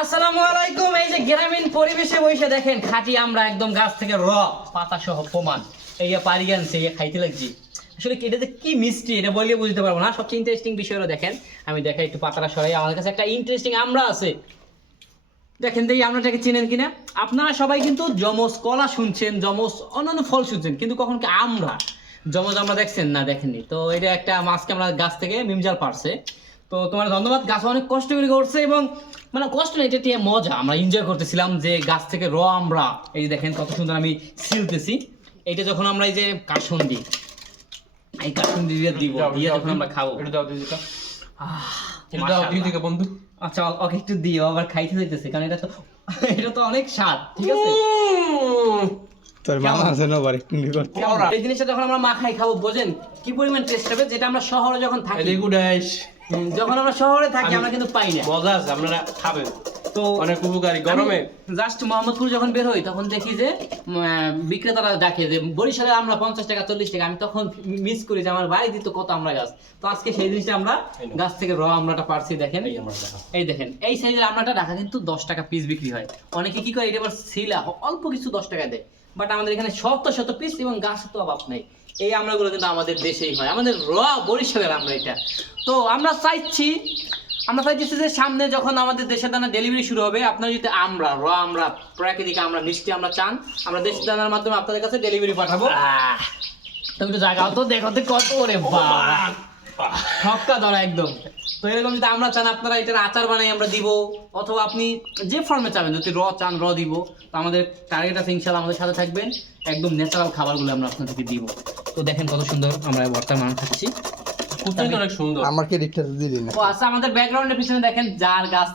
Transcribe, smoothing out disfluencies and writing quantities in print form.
আসসালামু আলাইকুম। এই যে গ্রামীণ পরিবেশে বসে দেখেন খাঁটি আমরা একদম গাছ থেকে পাতা সহ প্রমাণ এই যে পারি আনছে এই খাইতে লাগছি। আসলে এটা যে কি মিষ্টি এটা বললে বুঝতে পারবো না। সবচেয়ে ইন্টারেস্টিং বিষয় হলো দেখেন, আমি দেখাই একটু পাতাটা সরাই। আমাদের কাছে একটা ইন্টারেস্টিং আমরা আছে, দেখেন তো এই আমরাটাকে চিনেন কিনা আপনারা সবাই? কিন্তু যমজ কলা শুনছেন, যমজ অন্যান্য ফল শুনছেন, কিন্তু কখন কি আমরা যমজ আমরা দেখছেন না? দেখেননি তো। এটা একটা মাছকে আমরা গাছ থেকে মিমজাল পারছে। তো তোমার ধন্যবাদ, গাছ অনেক কষ্ট করে করছে এবং মানে কষ্ট নেই, এটা দিয়ে মজা আমরা এনজয় করতেছিলাম যে গাছ থেকে আমরা এই যে দেখেন কত সুন্দর আমি ছিলতেছি। এইটা যখন আমরা এই যে কাসুন্দি, এই কাসুন্দি দিয়ে দিব, দিয়ে যখন আমরা খাবো, এটা দাও দিদি কা এটা দাও মাশাআল্লাহ। দিদি কা বন্ধু। আচ্ছা ওকে একটু দিও, আবার খাইতে যাইতেছে কারণ এটা তো এটা তো অনেক স্বাদ, ঠিক আছে? তোর মামা আছে না বাড়ি টুন্ডি করতে। এই জিনিসটা যখন আমরা মাখাই খাবো বোঝেন কি পরিমাণ টেস্ট হবে, যেটা আমরা শহরে যখন থাকি, এই গুডাইস যখন আমরা শহরে থাকি আমরা কিন্তু পাই না। মজা আছে, আপনারা খাবেন, তো অনেক উপকারী গরমে। জাস্ট মোহাম্মদপুর যখন বের হই তখন দেখি যে বিক্রেতারা ডাকে যে বরিশালে আমরা 50 টাকা 40 টাকা। আমি তখন মিস করি যে আমার বাড়ি দিত কত আমরা গাছ। তো আজকে সেই জিনিসটা আমরা গাছ থেকে আমরাটা পারছি। দেখেন এই আমরা দেখা এই দেখেন এই সাইজের আমরাটা ঢাকা কিন্তু 10 টাকা পিস বিক্রি হয়। অনেকে কি করে এটা আবার সিলা অল্প কিছু 10 টাকা দেয়, বাট আমাদের এখানে শত শত পিস এবং গাছের তো অভাব নেই। এই আমরাগুলো কিন্তু আমাদের দেশেই হয়, আমাদের বরিশালের আমরা এটা। তো আমরা চাইছি যে সামনে যখন আমাদের দেশের দানা ডেলিভারি শুরু হবে, আপনারা যদি আমরা আমরা প্রাকৃতিক আমরা মিষ্টি আমরা চান, আমরা দেশের দানার মাধ্যমে আপনাদের কাছে ডেলিভারি পাঠাবো। তুমি একটু জায়গাও তো দেখো তো কত করে ঠক্কা ধরা একদম। তো এরকম যদি আমরা চান আপনারা এটার আচার বানাই আমরা দিব, অথবা আপনি যে ফর্মে চাবেন, যদি চান দিব। তো আমাদের টার্গেট আছে ইনশাআল্লাহ আমাদের সাথে থাকবেন, একদম ন্যাচারাল খাবারগুলো আমরা আপনাদেরকে দিব। তো দেখেন কত সুন্দর আমরা ভর্তা মান খাচ্ছি, কুচি অনেক সুন্দর। আমার ক্রেডিটটা দিলি না। ও আচ্ছা, আমাদের ব্যাকগ্রাউন্ডের পিছনে দেখেন যার গাছ